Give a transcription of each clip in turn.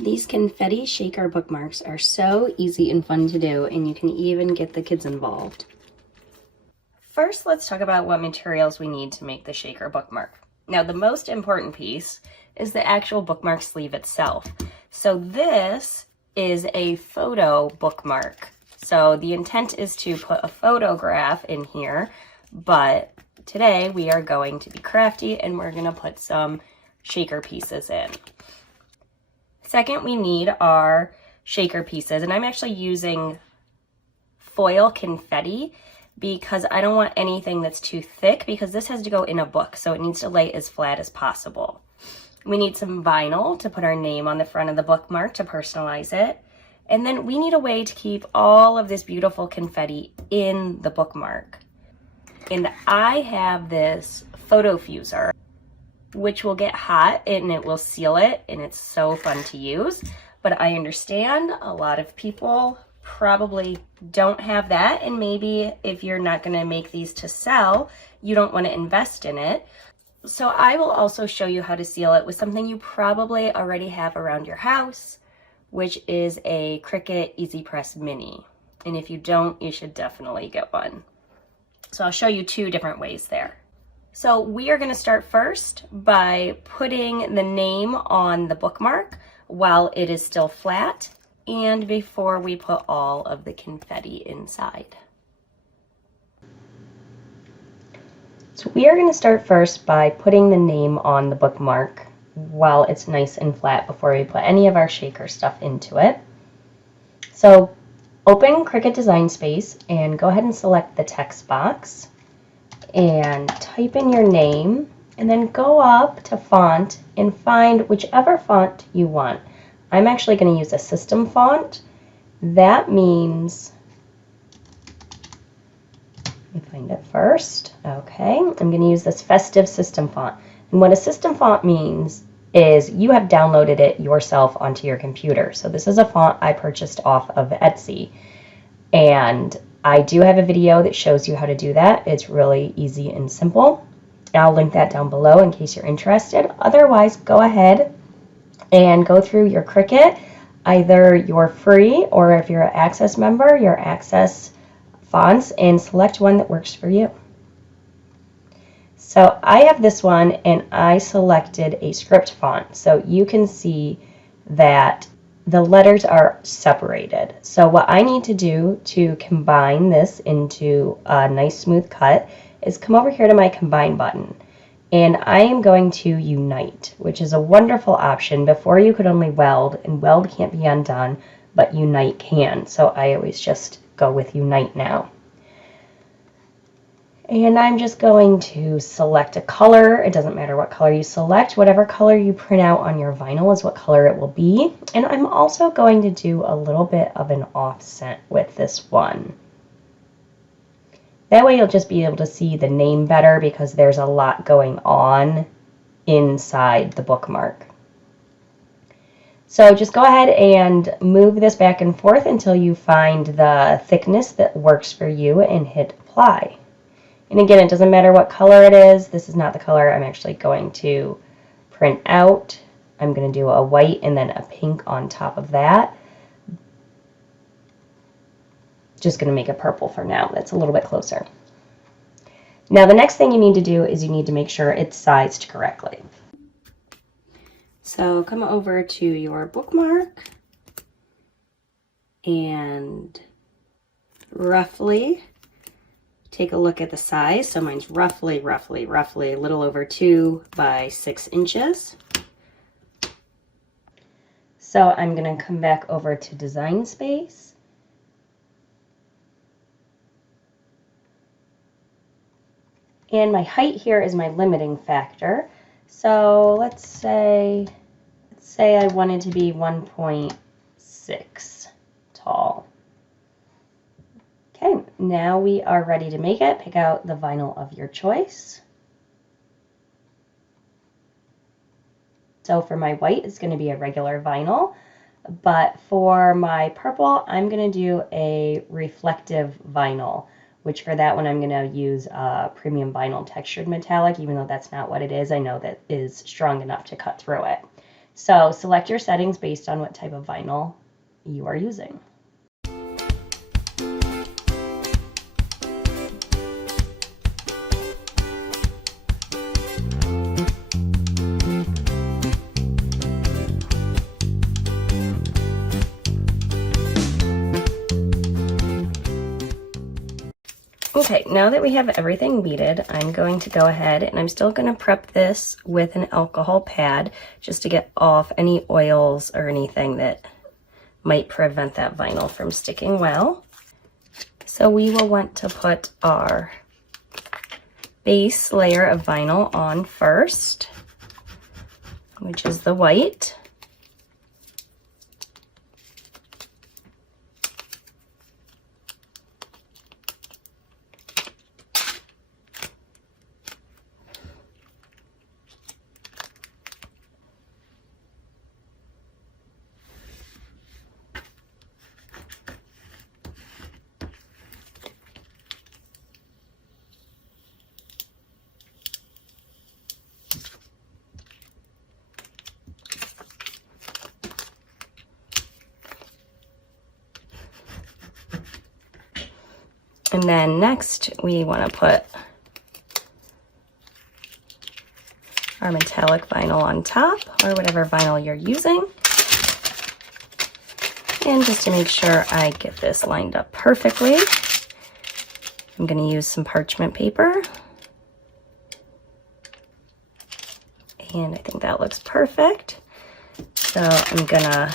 These confetti shaker bookmarks are so easy and fun to do, and you can even get the kids involved. First, let's talk about what materials we need to make the shaker bookmark. Now, the most important piece is the actual bookmark sleeve itself. So this is a photo bookmark. So the intent is to put a photograph in here, but today we are going to be crafty and we're going to put some shaker pieces in. Second, we need our shaker pieces, and I'm actually using foil confetti because I don't want anything that's too thick, because this has to go in a book, so it needs to lay as flat as possible. We need some vinyl to put our name on the front of the bookmark to personalize it. And then we need a way to keep all of this beautiful confetti in the bookmark. And I have this photo fuser, which will get hot and it will seal it, and it's so fun to use. But I understand a lot of people probably don't have that, and maybe if you're not going to make these to sell, you don't want to invest in it. So I will also show you how to seal it with something you probably already have around your house, which is a Cricut Easy Press Mini. And if you don't, you should definitely get one. So I'll show you two different ways there. So we are going to start first by putting the name on the bookmark while it is still flat and before we put all of the confetti inside. So we are going to start first by putting the name on the bookmark while it's nice and flat before we put any of our shaker stuff into it. So open Cricut Design Space and go ahead and select the text box and type in your name, and then go up to font and find whichever font you want. I'm actually going to use a system font. That means, let me find it first. Okay, I'm going to use this festive system font. And what a system font means is you have downloaded it yourself onto your computer. So this is a font I purchased off of Etsy, and I do have a video that shows you how to do that. It's really easy and simple. I'll link that down below in case you're interested. Otherwise, go ahead and go through your Cricut, either your free or if you're an Access member, your Access fonts, and select one that works for you. So I have this one and I selected a script font. So you can see that the letters are separated. So what I need to do to combine this into a nice smooth cut is come over here to my combine button, and I am going to unite, which is a wonderful option. Before you could only weld, and weld can't be undone, but unite can. So I always just go with unite now. And I'm just going to select a color. It doesn't matter what color you select. Whatever color you print out on your vinyl is what color it will be. And I'm also going to do a little bit of an offset with this one. That way you'll just be able to see the name better because there's a lot going on inside the bookmark. So just go ahead and move this back and forth until you find the thickness that works for you and hit apply. And again, it doesn't matter what color it is. This is not the color I'm actually going to print out. I'm going to do a white and then a pink on top of that. Just going to make it purple for now. That's a little bit closer. Now the next thing you need to do is you need to make sure it's sized correctly. So come over to your bookmark and roughly take a look at the size. So mine's roughly a little over 2 by 6 inches. So I'm going to come back over to Design Space. And my height here is my limiting factor. So let's say I wanted to be 1.6 tall. Okay, now we are ready to make it. Pick out the vinyl of your choice. So for my white, it's going to be a regular vinyl, but for my purple, I'm going to do a reflective vinyl, which for that one, I'm going to use a premium vinyl textured metallic, even though that's not what it is. I know that is strong enough to cut through it. So select your settings based on what type of vinyl you are using. Okay, now that we have everything beaded, I'm going to go ahead and I'm still going to prep this with an alcohol pad just to get off any oils or anything that might prevent that vinyl from sticking well. So we will want to put our base layer of vinyl on first, which is the white. And then next we want to put our metallic vinyl on top, or whatever vinyl you're using. And just to make sure I get this lined up perfectly, I'm going to use some parchment paper. And I think that looks perfect. So I'm gonna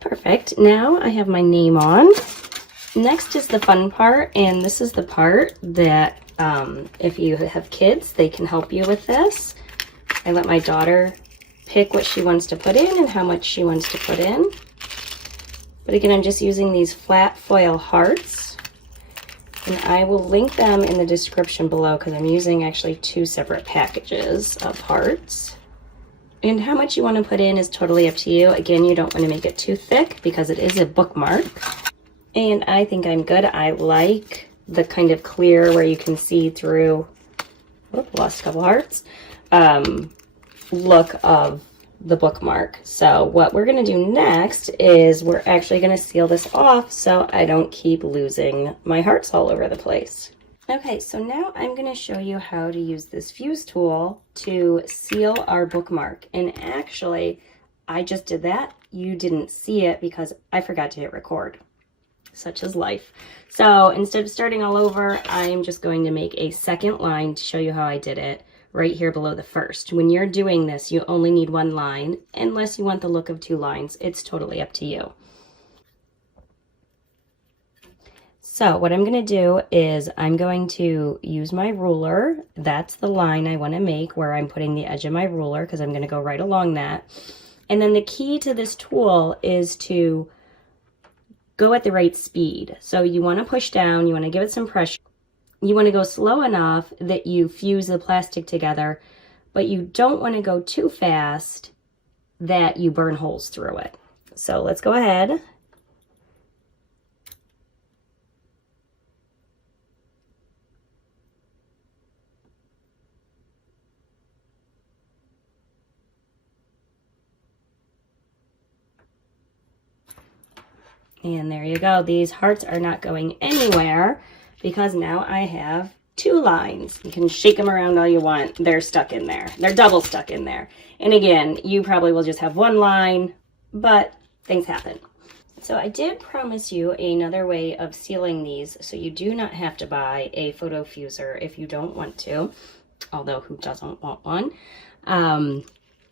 perfect. Now I have my name on. Next is the fun part, and this is the part that if you have kids, they can help you with this. I let my daughter pick what she wants to put in and how much she wants to put in. But again, I'm just using these flat foil hearts, and I will link them in the description below because I'm using actually 2 separate packages of hearts. And how much you want to put in is totally up to you. Again, you don't want to make it too thick because it is a bookmark. And I think I'm good. I like the kind of clear where you can see through, lost a couple hearts, look of the bookmark. So what we're going to do next is we're actually going to seal this off so I don't keep losing my hearts all over the place. Okay, so now I'm going to show you how to use this fuse tool to seal our bookmark. And actually, I just did that. You didn't see it because I forgot to hit record. Such is life. So instead of starting all over, I'm just going to make a second line to show you how I did it right here below the first. When you're doing this, you only need 1 line, unless you want the look of 2 lines. It's totally up to you. So what I'm going to do is I'm going to use my ruler. That's the line I want to make where I'm putting the edge of my ruler because I'm going to go right along that. And then the key to this tool is to go at the right speed. So you want to push down, you want to give it some pressure. You want to go slow enough that you fuse the plastic together, but you don't want to go too fast that you burn holes through it. So let's go ahead. And there you go. These hearts are not going anywhere because now I have 2 lines. You can shake them around all you want. They're stuck in there. They're double stuck in there. And again, you probably will just have 1 line, but things happen. So I did promise you another way of sealing these, so you do not have to buy a photo fuser if you don't want to, although who doesn't want one?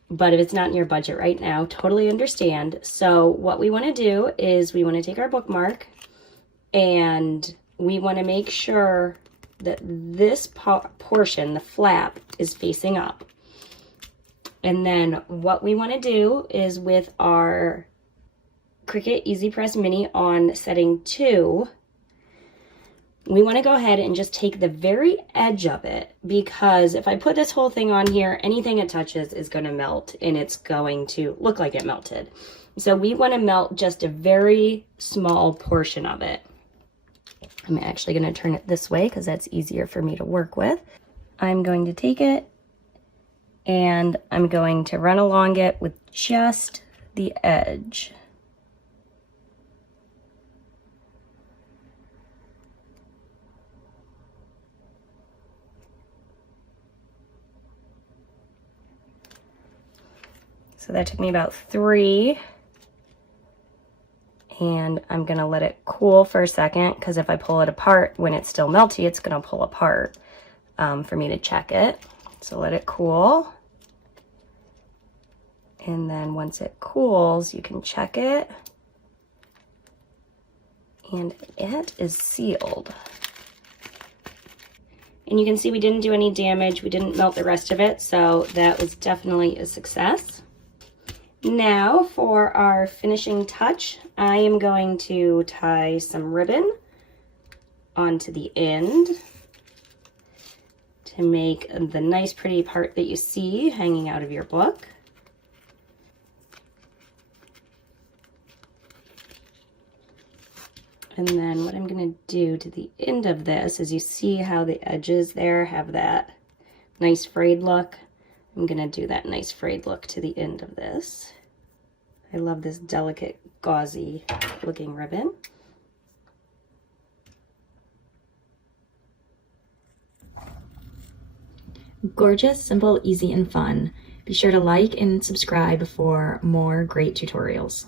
But if it's not in your budget right now, totally understand. So what we want to do is we want to take our bookmark and we want to make sure that this portion, the flap, is facing up. And then what we want to do is with our Cricut Easy Press Mini on setting 2, we want to go ahead and just take the very edge of it, because if I put this whole thing on here, anything it touches is going to melt and it's going to look like it melted. So we want to melt just a very small portion of it. I'm actually going to turn it this way because that's easier for me to work with. I'm going to take it and I'm going to run along it with just the edge. So that took me about 3. And I'm going to let it cool for a second, because if I pull it apart when it's still melty, it's going to pull apart for me to check it. So let it cool. And then once it cools, you can check it. And it is sealed. And you can see we didn't do any damage. We didn't melt the rest of it, so that was definitely a success. Now for our finishing touch, I am going to tie some ribbon onto the end to make the nice pretty part that you see hanging out of your book. And then what I'm going to do to the end of this is, you see how the edges there have that nice frayed look. I'm going to do that nice frayed look to the end of this. I love this delicate, gauzy looking ribbon. Gorgeous, simple, easy, and fun. Be sure to like and subscribe for more great tutorials.